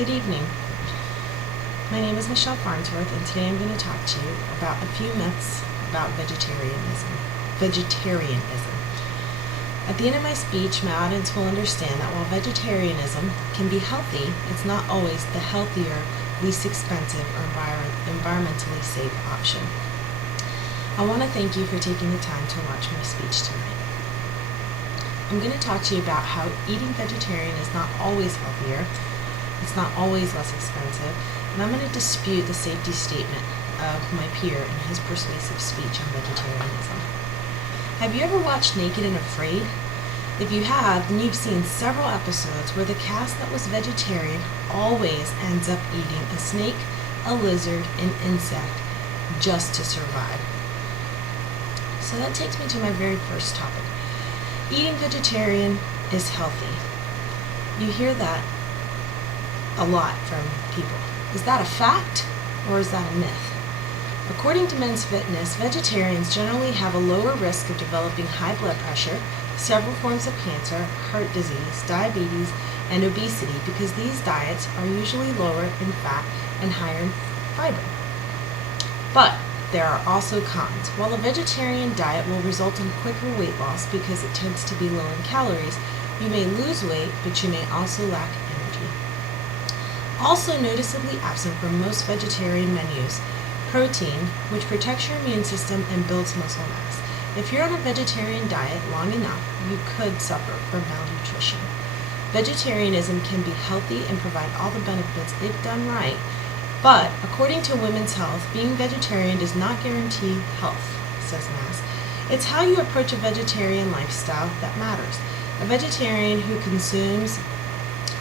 Good evening. My name is Michelle Farnsworth, and today I'm going to talk to you about a few myths about vegetarianism. At the end of my speech, my audience will understand that while vegetarianism can be healthy, it's not always the healthier, least expensive, or environmentally safe option. I want to thank you for taking the time to watch my speech tonight. I'm going to talk to you about how eating vegetarian is not always healthier, it's not always less expensive, and I'm going to dispute the safety statement of my peer in his persuasive speech on vegetarianism. Have you ever watched Naked and Afraid? If you have, then you've seen several episodes where the cast that was vegetarian always ends up eating a snake, a lizard, an insect, just to survive. So that takes me to my very first topic. Eating vegetarian is healthy. You hear that a lot from people. Is that a fact or is that a myth? According to Men's Fitness, vegetarians generally have a lower risk of developing high blood pressure, several forms of cancer, heart disease, diabetes, and obesity because these diets are usually lower in fat and higher in fiber. But there are also cons. While a vegetarian diet will result in quicker weight loss because it tends to be low in calories, you may lose weight, but you may also lack energy. Also noticeably absent from most vegetarian menus, protein, which protects your immune system and builds muscle mass. If you're on a vegetarian diet long enough, you could suffer from malnutrition. Vegetarianism can be healthy and provide all the benefits if done right, but according to Women's Health, being vegetarian does not guarantee health, says Mass. It's how you approach a vegetarian lifestyle that matters. A vegetarian who consumes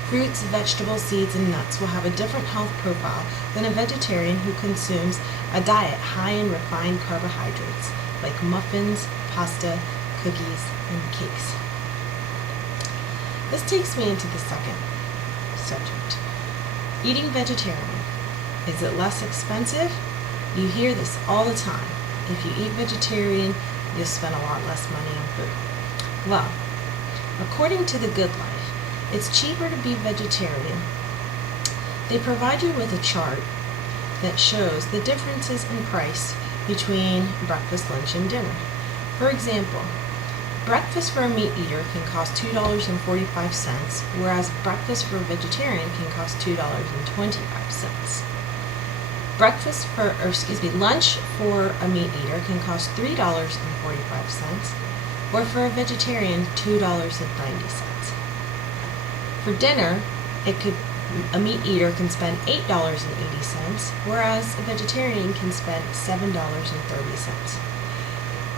fruits, vegetables, seeds, and nuts will have a different health profile than a vegetarian who consumes a diet high in refined carbohydrates, like muffins, pasta, cookies, and cakes. This takes me into the second subject. Eating vegetarian. Is it less expensive? You hear this all the time. If you eat vegetarian, you'll spend a lot less money on food. Well, according to The Good Life, it's cheaper to be vegetarian. They provide you with a chart that shows the differences in price between breakfast, lunch, and dinner. For example, breakfast for a meat eater can cost $2.45, whereas breakfast for a vegetarian can cost $2.25. Lunch for a meat eater can cost $3.45, or for a vegetarian, $2.90. For dinner, a meat eater can spend $8.80, whereas a vegetarian can spend $7.30.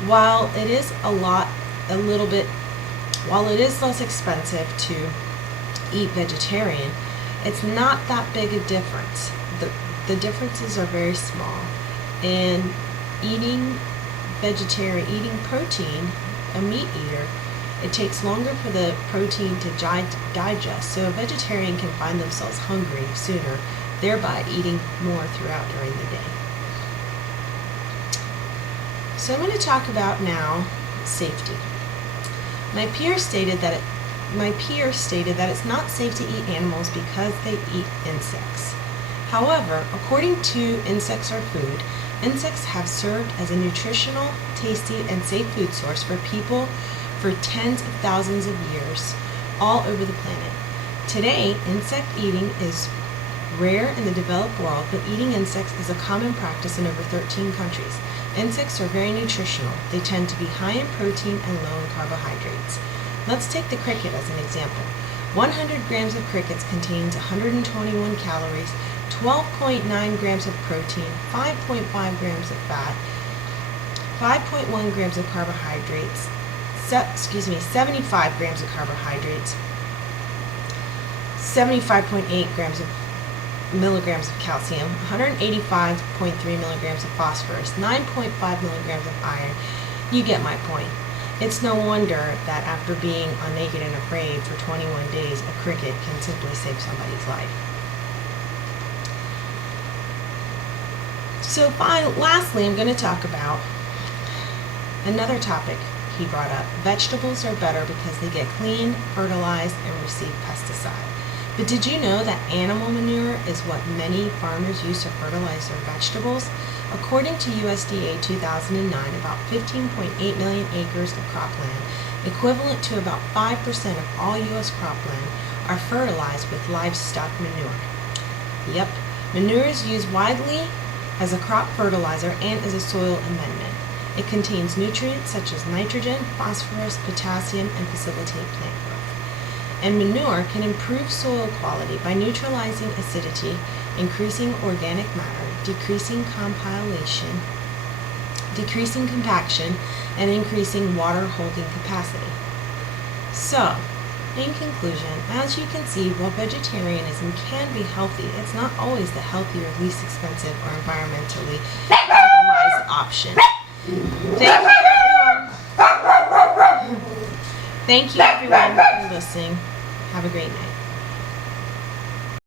While it is less expensive to eat vegetarian, it's not that big a difference. The differences are very small. And eating protein, a meat eater, it takes longer for the protein to digest, so a vegetarian can find themselves hungry sooner, thereby eating more throughout during the day. So I'm going to talk about now safety. My peer stated that it's not safe to eat animals because they eat insects. However, according to Insects Are Food, insects have served as a nutritional, tasty, and safe food source for people for tens of thousands of years all over the planet. Today, insect eating is rare in the developed world, but eating insects is a common practice in over 13 countries. Insects are very nutritional. They tend to be high in protein and low in carbohydrates. Let's take the cricket as an example. 100 grams of crickets contains 121 calories, 12.9 grams of protein, 5.5 grams of fat, 5.1 grams of carbohydrates, 75 grams of carbohydrates, 75.8 milligrams of calcium, 185.3 milligrams of phosphorus, 9.5 milligrams of iron. You get my point. It's no wonder that after being on Naked and Afraid for 21 days, a cricket can simply save somebody's life. So lastly, I'm going to talk about another topic he brought up. Vegetables are better because they get cleaned, fertilized, and receive pesticide. But did you know that animal manure manure is what many farmers use to fertilize their vegetables. According to USDA 2009, about 15.8 million acres of cropland, equivalent to about 5% of all U.S. cropland, are fertilized with livestock manure. Yep, manure is used widely as a crop fertilizer and as a soil amendment. It contains nutrients such as nitrogen, phosphorus, potassium, and facilitate plant growth. And manure can improve soil quality by neutralizing acidity, increasing organic matter, decreasing compilation, decreasing compaction, and increasing water holding capacity. So, in conclusion, as you can see, while vegetarianism can be healthy, it's not always the healthier, least expensive, or environmentally compromised option. Thank you, everyone. Thank you, everyone, for listening. Have a great night.